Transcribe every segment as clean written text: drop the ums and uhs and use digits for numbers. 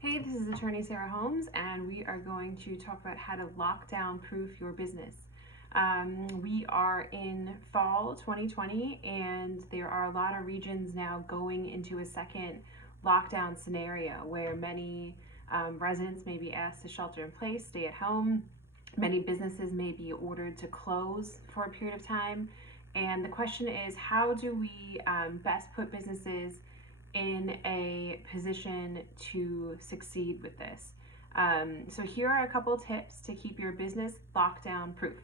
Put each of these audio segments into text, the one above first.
Hey, this is attorney Sarah Holmes, and we are going to talk about how to lockdown proof your business. We are in fall 2020, and there are a lot of regions now going into a second lockdown scenario where many residents may be asked to shelter in place, stay at home. Many businesses may be ordered to close for a period of time. And the question is, how do we best put businesses in a position to succeed with this? So here are a couple tips to keep your business lockdown proof.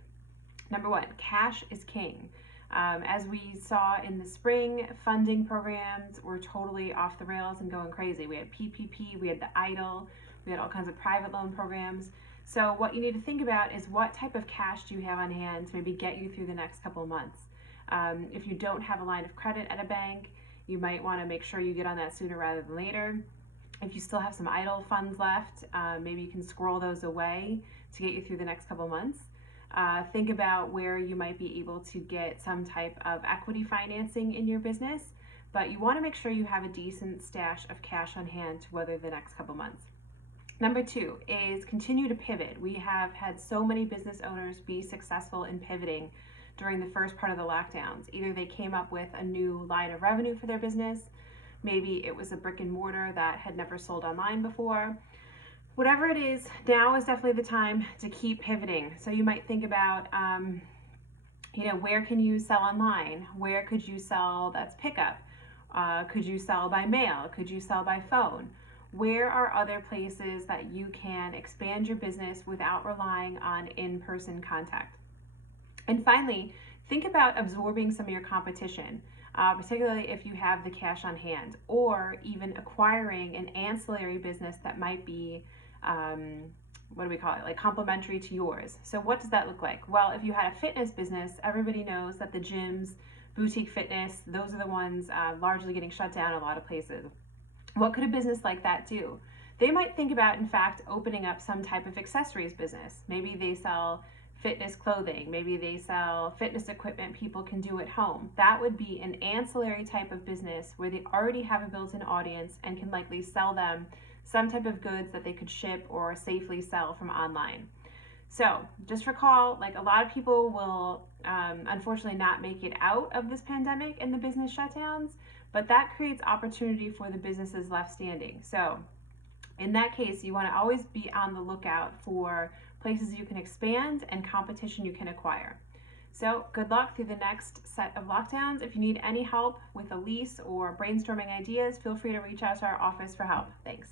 Number one, cash is king. As we saw in the spring, funding programs were totally off the rails and going crazy. We had PPP, we had the EIDL, we had all kinds of private loan programs. So what you need to think about is what type of cash do you have on hand to maybe get you through the next couple of months. If you don't have a line of credit at a bank, you might want to make sure you get on that sooner rather than later. If you still have some idle funds left, maybe you can squirrel those away to get you through the next couple of months. Think about where you might be able to get some type of equity financing in your business, but you want to make sure you have a decent stash of cash on hand to weather the next couple months. Number two is continue to pivot. We have had so many business owners be successful in pivoting during the first part of the lockdowns. Either they came up with a new line of revenue for their business, maybe it was a brick and mortar that had never sold online before. Whatever it is, now is definitely the time to keep pivoting. So you might think about, where can you sell online? Where could you sell that's pickup? Could you sell by mail? Could you sell by phone? Where are other places that you can expand your business without relying on in-person contact? And finally, think about absorbing some of your competition, particularly if you have the cash on hand, or even acquiring an ancillary business that might be, like complementary to yours. So what does that look like? Well, if you had a fitness business, everybody knows that the gyms, boutique fitness, those are the ones largely getting shut down in a lot of places. What could a business like that do? They might think about, in fact, opening up some type of accessories business. Maybe they sell fitness clothing, maybe they sell fitness equipment people can do at home. That would be an ancillary type of business where they already have a built-in audience and can likely sell them some type of goods that they could ship or safely sell from online. So just recall, a lot of people will unfortunately not make it out of this pandemic and the business shutdowns, but that creates opportunity for the businesses left standing. So in that case, you want to always be on the lookout for places you can expand and competition you can acquire. So good luck through the next set of lockdowns. If you need any help with a lease or brainstorming ideas, feel free to reach out to our office for help. Thanks.